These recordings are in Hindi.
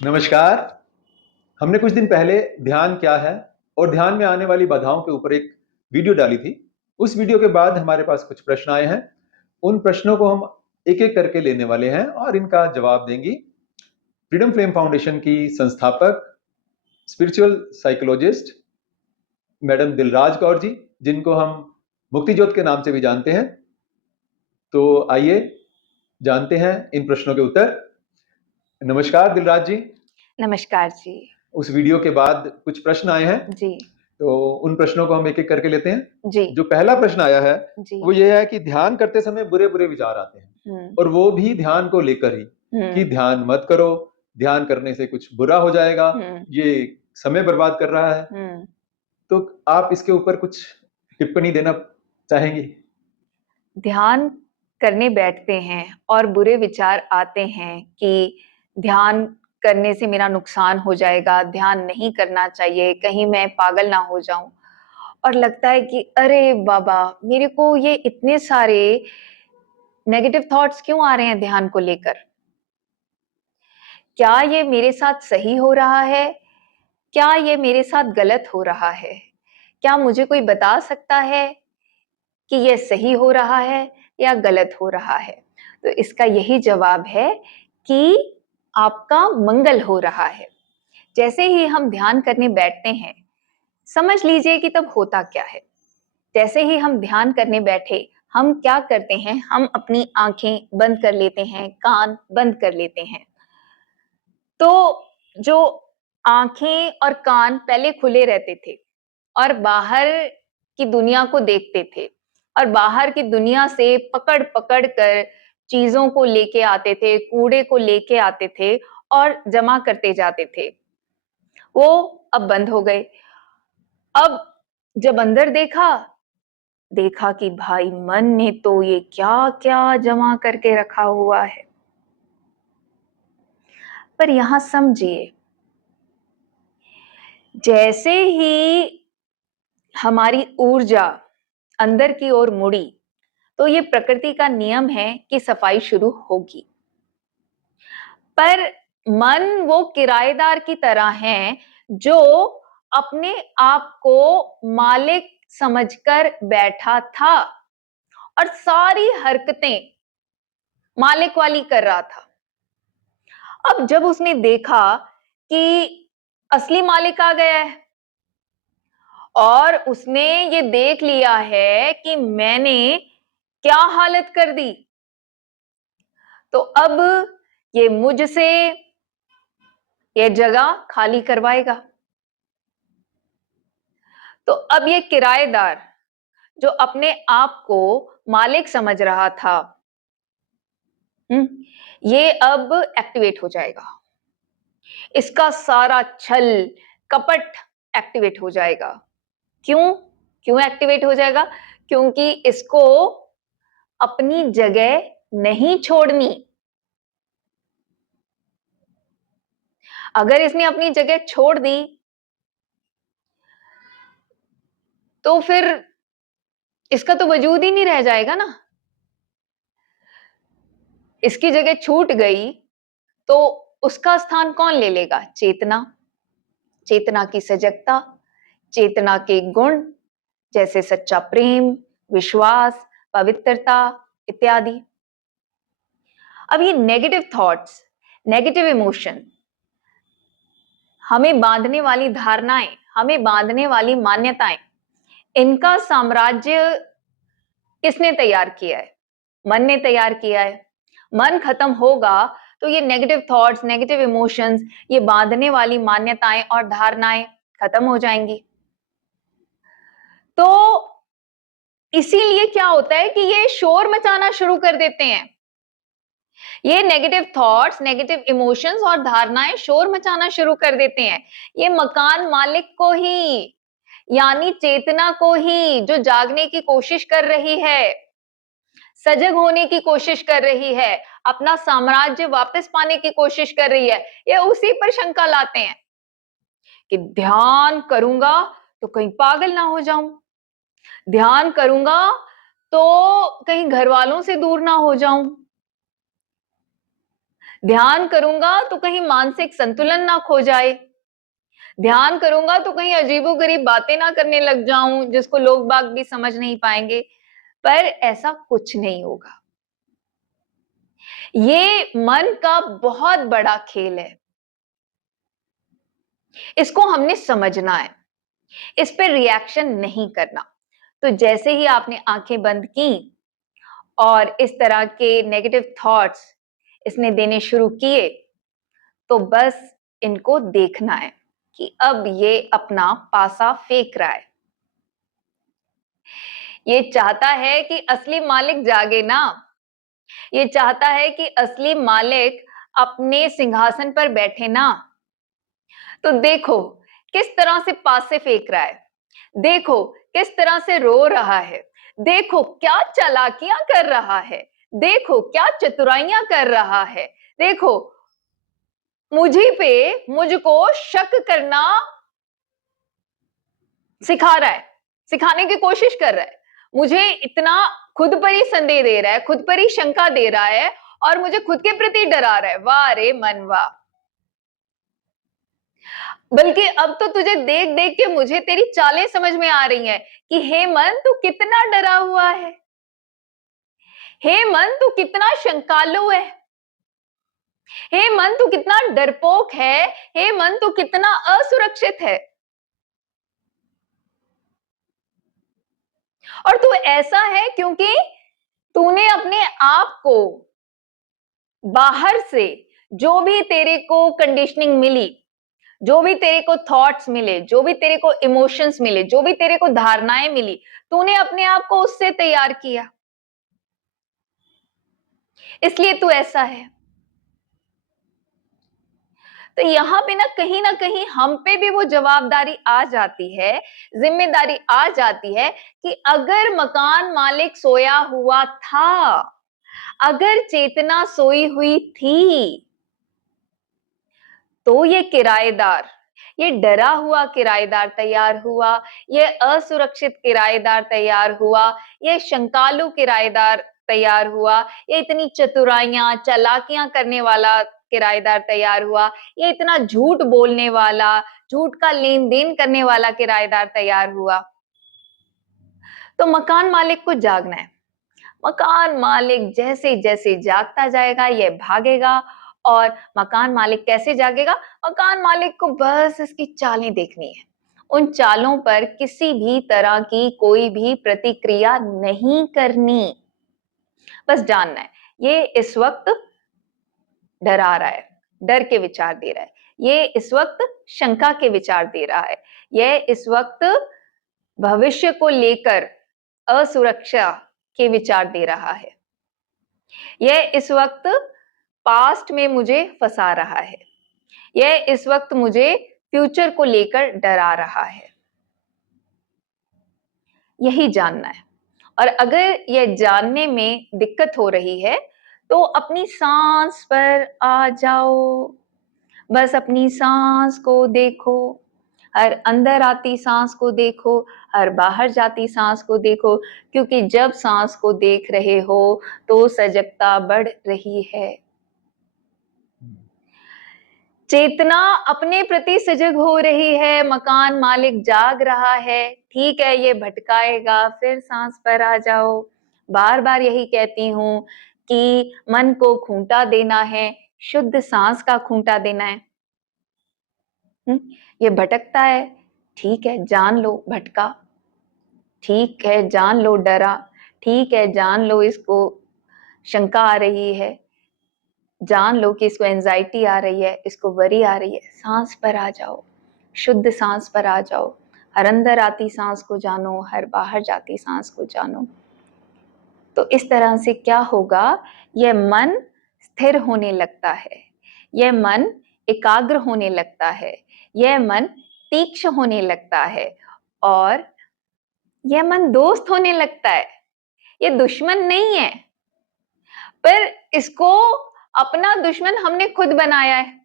नमस्कार। हमने कुछ दिन पहले ध्यान क्या है और ध्यान में आने वाली बाधाओं के ऊपर एक वीडियो डाली थी। उस वीडियो के बाद हमारे पास कुछ प्रश्न आए हैं। उन प्रश्नों को हम एक एक करके लेने वाले हैं और इनका जवाब देंगी फ्रीडम फ्लेम फाउंडेशन की संस्थापक, spiritual psychologist madam Dilraj Kaur ji, जिनको हम मुक्ति ज्योत के नाम से भी जानते हैं। तो आइए जानते हैं इन प्रश्नों के उत्तर। नमस्कार दिलराज जी। नमस्कार जी। उस वीडियो के बाद कुछ प्रश्न आए हैं जी तो उन प्रश्नों को हम एक एक करके लेते हैं। जी जो पहला प्रश्न आया है जी। वो ये है कि ध्यान करते समय बुरे बुरे विचार आते हैं और वो भी ध्यान को लेकर ही कि ध्यान मत करो, ध्यान करने से कुछ बुरा हो जाएगा, ये समय बर्बाद कर रहा है। तो आप इसके ऊपर कुछ टिप्पणी देना चाहेंगी? ध्यान करने बैठते हैं और बुरे विचार आते हैं कि ध्यान करने से मेरा नुकसान हो जाएगा, ध्यान नहीं करना चाहिए, कहीं मैं पागल ना हो जाऊं। और लगता है कि अरे बाबा, मेरे को ये इतने सारे नेगेटिव थॉट्स क्यों आ रहे हैं ध्यान को लेकर? क्या ये मेरे साथ सही हो रहा है? क्या ये मेरे साथ गलत हो रहा है? क्या मुझे कोई बता सकता है कि ये सही हो रहा है या गलत हो रहा है? तो इसका यही जवाब है कि आपका मंगल हो रहा है। जैसे ही हम ध्यान करने बैठते हैं, समझ लीजिए कि तब होता क्या है। जैसे ही हम ध्यान करने बैठे, हम क्या करते हैं? हम अपनी आंखें बंद कर लेते हैं, कान बंद कर लेते हैं। तो जो आंखें और कान पहले खुले रहते थे और बाहर की दुनिया को देखते थे और बाहर की दुनिया से पकड़ पकड़ कर चीजों को लेके आते थे, कूड़े को लेके आते थे और जमा करते जाते थे, वो अब बंद हो गए। अब जब अंदर देखा, देखा कि भाई मन ने तो ये क्या क्या जमा करके रखा हुआ है। पर यहां समझिए, जैसे ही हमारी ऊर्जा अंदर की ओर मुड़ी, तो ये प्रकृति का नियम है कि सफाई शुरू होगी। पर मन वो किराएदार की तरह है जो अपने आप को मालिक समझकर बैठा था और सारी हरकतें मालिक वाली कर रहा था। अब जब उसने देखा कि असली मालिक आ गया है और उसने ये देख लिया है कि मैंने क्या हालत कर दी, तो अब ये मुझसे ये जगह खाली करवाएगा। तो अब ये किराएदार जो अपने आप को मालिक समझ रहा था, ये अब एक्टिवेट हो जाएगा। इसका सारा छल कपट एक्टिवेट हो जाएगा। क्यों क्यों एक्टिवेट हो जाएगा? क्योंकि इसको अपनी जगह नहीं छोड़नी। अगर इसने अपनी जगह छोड़ दी तो फिर इसका तो वजूद ही नहीं रह जाएगा ना। इसकी जगह छूट गई तो उसका स्थान कौन ले लेगा? चेतना। चेतना की सजगता, चेतना के गुण जैसे सच्चा प्रेम, विश्वास, पवित्रता इत्यादि। अब ये नेगेटिव थॉट्स, नेगेटिव इमोशन, हमें बांधने वाली धारणाएं, हमें बांधने वाली मान्यताएं, इनका साम्राज्य किसने तैयार किया है? मन ने तैयार किया है। मन खत्म होगा तो ये नेगेटिव थॉट्स, नेगेटिव इमोशंस, ये बांधने वाली मान्यताएं और धारणाएं खत्म हो जाएंगी। तो इसीलिए क्या होता है कि ये शोर मचाना शुरू कर देते हैं। ये नेगेटिव थॉट्स, नेगेटिव इमोशंस और धारणाएं शोर मचाना शुरू कर देते हैं। ये मकान मालिक को ही, यानी चेतना को ही, जो जागने की कोशिश कर रही है, सजग होने की कोशिश कर रही है, अपना साम्राज्य वापस पाने की कोशिश कर रही है, ये उसी पर शंका लाते हैं कि ध्यान करूंगा तो कहीं पागल ना हो जाऊं, ध्यान करूंगा तो कहीं घर वालों से दूर ना हो जाऊं, ध्यान करूंगा तो कहीं मानसिक संतुलन ना खो जाए, ध्यान करूंगा तो कहीं अजीबोगरीब बातें ना करने लग जाऊं जिसको लोग बाग भी समझ नहीं पाएंगे। पर ऐसा कुछ नहीं होगा। ये मन का बहुत बड़ा खेल है, इसको हमने समझना है, इस पे रिएक्शन नहीं करना। तो जैसे ही आपने आंखें बंद की और इस तरह के नेगेटिव थॉट्स इसने देने शुरू किए, तो बस इनको देखना है कि अब ये अपना पासा फेंक रहा है। ये चाहता है कि असली मालिक जागे ना, ये चाहता है कि असली मालिक अपने सिंहासन पर बैठे ना। तो देखो किस तरह से पासे फेंक रहा है, देखो किस तरह से रो रहा है, देखो क्या चालाकियां कर रहा है, देखो क्या चतुराइयां कर रहा है, देखो मुझे पे मुझको शक करना सिखा रहा है, सिखाने की कोशिश कर रहा है। मुझे इतना खुद पर ही संदेह दे रहा है, खुद पर ही शंका दे रहा है और मुझे खुद के प्रति डरा रहा है। वाह रे मन वाह। बल्कि अब तो तुझे देख देख के मुझे तेरी चालें समझ में आ रही हैं कि हे मन तू कितना डरा हुआ है, हे मन तू कितना शंकालु है, हे मन तू कितना डरपोक है, हे मन तू कितना असुरक्षित है। और तू ऐसा है क्योंकि तूने अपने आप को बाहर से जो भी तेरे को कंडीशनिंग मिली, जो भी तेरे को थॉट्स मिले, जो भी तेरे को इमोशंस मिले, जो भी तेरे को धारणाएं मिली, तूने अपने आप को उससे तैयार किया, इसलिए तू ऐसा है। तो यहां पे ना कहीं हम पे भी वो जवाबदारी आ जाती है, जिम्मेदारी आ जाती है कि अगर मकान मालिक सोया हुआ था, अगर चेतना सोई हुई थी, तो ये किराएदार, ये डरा हुआ किराएदार तैयार हुआ, ये असुरक्षित किराएदार तैयार हुआ, ये शंकालु किराएदार तैयार हुआ, ये इतनी चतुराइयां चालाकियां करने वाला किराएदार तैयार हुआ, ये इतना झूठ बोलने वाला, झूठ का लेन देन करने वाला किराएदार तैयार हुआ। तो मकान मालिक को जागना है। मकान मालिक जैसे जैसे जागता जाएगा ये भागेगा। और मकान मालिक कैसे जागेगा? मकान मालिक को बस इसकी चालें देखनी है, उन चालों पर किसी भी तरह की कोई भी प्रतिक्रिया नहीं करनी, बस जानना है ये इस वक्त डरा रहा है, डर के विचार दे रहा है, ये इस वक्त शंका के विचार दे रहा है, ये इस वक्त भविष्य को लेकर असुरक्षा के विचार दे रहा है, यह इस वक्त पास्ट में मुझे फंसा रहा है, यह इस वक्त मुझे फ्यूचर को लेकर डरा रहा है। यही जानना है। और अगर यह जानने में दिक्कत हो रही है तो अपनी सांस पर आ जाओ, बस अपनी सांस को देखो, हर अंदर आती सांस को देखो, हर बाहर जाती सांस को देखो, क्योंकि जब सांस को देख रहे हो तो सजगता बढ़ रही है, चेतना अपने प्रति सजग हो रही है, मकान मालिक जाग रहा है। ठीक है, ये भटकाएगा, फिर सांस पर आ जाओ। बार बार यही कहती हूं कि मन को खूंटा देना है, शुद्ध सांस का खूंटा देना है। ये भटकता है, ठीक है जान लो भटका, ठीक है जान लो डरा, ठीक है जान लो इसको शंका आ रही है, जान लो कि इसको एंजाइटी आ रही है, इसको वरी आ रही है। सांस पर आ जाओ, शुद्ध सांस पर आ जाओ, हर अंदर आती सांस को जानो, हर बाहर जाती सांस को जानो। तो इस तरह से क्या होगा, यह मन स्थिर होने लगता है, यह मन एकाग्र होने लगता है, यह मन तीक्ष्ण होने लगता है और यह मन दोस्त होने लगता है। ये दुश्मन नहीं है, पर इसको अपना दुश्मन हमने खुद बनाया है।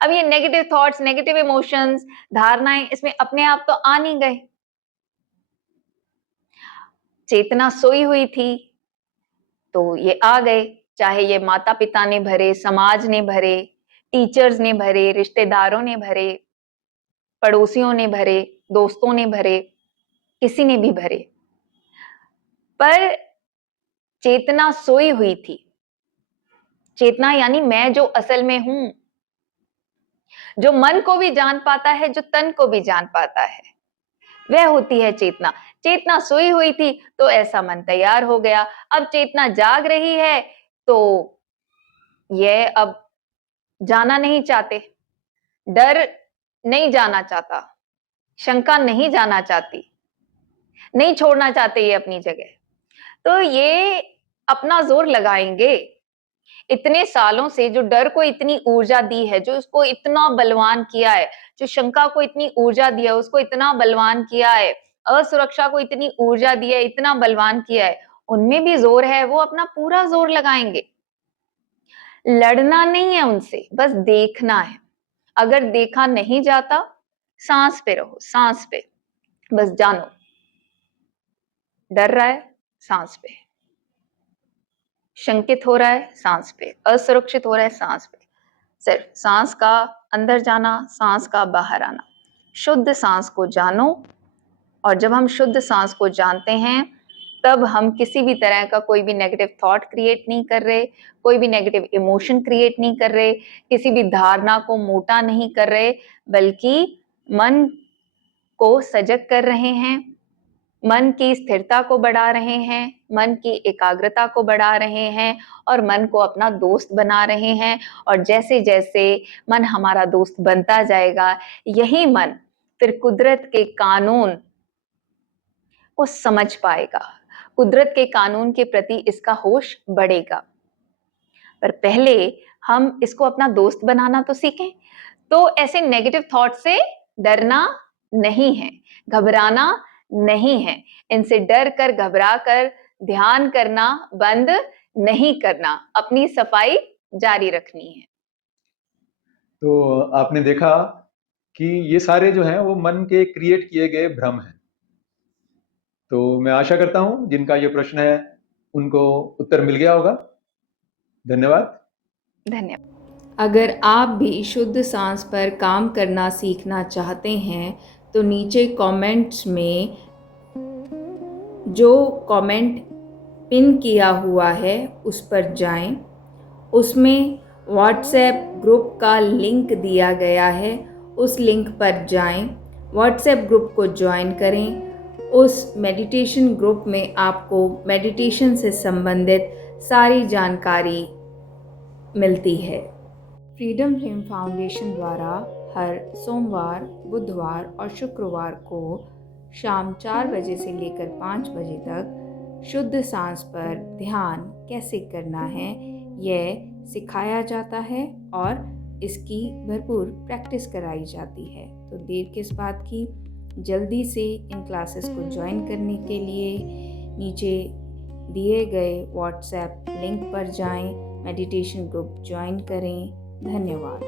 अब ये नेगेटिव थॉट्स, नेगेटिव इमोशंस, धारणाएं इसमें अपने आप तो आ नहीं गए। चेतना सोई हुई थी तो ये आ गए, चाहे ये माता पिता ने भरे, समाज ने भरे, टीचर्स ने भरे, रिश्तेदारों ने भरे, पड़ोसियों ने भरे, दोस्तों ने भरे, किसी ने भी भरे, पर चेतना सोई हुई थी। चेतना यानी मैं जो असल में हूं, जो मन को भी जान पाता है, जो तन को भी जान पाता है, वह होती है चेतना। चेतना सोई हुई थी तो ऐसा मन तैयार हो गया। अब चेतना जाग रही है तो यह अब जाना नहीं चाहते, डर नहीं जाना चाहता, शंका नहीं जाना चाहती, नहीं छोड़ना चाहते ये अपनी जगह। तो ये अपना जोर लगाएंगे। इतने सालों से जो डर को इतनी ऊर्जा दी है, जो उसको इतना बलवान किया है, जो शंका को इतनी ऊर्जा दिया है, उसको इतना बलवान किया है, असुरक्षा को इतनी ऊर्जा दी है, इतना बलवान किया है, उनमें भी जोर है, वो अपना पूरा जोर लगाएंगे। लड़ना नहीं है उनसे, बस देखना है। अगर देखा नहीं जाता, सांस पे रहो, सांस पे बस जानो। डर रहा है, सांस पे। शंकित हो रहा है, सांस पे। असुरक्षित हो रहा है, सांस पे। सिर्फ सांस का अंदर जाना, सांस का बाहर आना। शुद्ध सांस को जानो, और जब हम शुद्ध सांस को जानते हैं तब हम किसी भी तरह का कोई भी नेगेटिव थॉट क्रिएट नहीं कर रहे, कोई भी नेगेटिव इमोशन क्रिएट नहीं कर रहे, किसी भी धारणा को मोटा नहीं कर रहे, बल्कि मन को सजग कर रहे हैं, मन की स्थिरता को बढ़ा रहे हैं, मन की एकाग्रता को बढ़ा रहे हैं, और मन को अपना दोस्त बना रहे हैं। और जैसे जैसे मन हमारा दोस्त बनता जाएगा, यही मन फिर कुदरत के कानून को समझ पाएगा, कुदरत के कानून के प्रति इसका होश बढ़ेगा। पर पहले हम इसको अपना दोस्त बनाना तो सीखें। तो ऐसे नेगेटिव थॉट से डरना नहीं है, घबराना नहीं है। इनसे डर कर, घबरा कर ध्यान करना बंद नहीं करना, अपनी सफाई जारी रखनी है। तो आपने देखा कि ये सारे जो हैं वो मन के क्रिएट किए गए भ्रम हैं। तो मैं आशा करता हूं जिनका ये प्रश्न है उनको उत्तर मिल गया होगा। धन्यवाद। धन्यवाद। अगर आप भी शुद्ध सांस पर काम करना सीखना चाहते हैं तो नीचे कमेंट्स में जो कमेंट पिन किया हुआ है उस पर जाएं। उसमें व्हाट्सएप ग्रुप का लिंक दिया गया है, उस लिंक पर जाएं, व्हाट्सएप ग्रुप को ज्वाइन करें। उस मेडिटेशन ग्रुप में आपको मेडिटेशन से संबंधित सारी जानकारी मिलती है। फ्रीडम फ्लेम फाउंडेशन द्वारा हर सोमवार, बुधवार और शुक्रवार को शाम 4 बजे से लेकर 5 बजे तक शुद्ध सांस पर ध्यान कैसे करना है यह सिखाया जाता है और इसकी भरपूर प्रैक्टिस कराई जाती है। तो देर किस बात की, जल्दी से इन क्लासेस को ज्वाइन करने के लिए नीचे दिए गए व्हाट्सएप लिंक पर जाएं, मेडिटेशन ग्रुप ज्वाइन करें। धन्यवाद।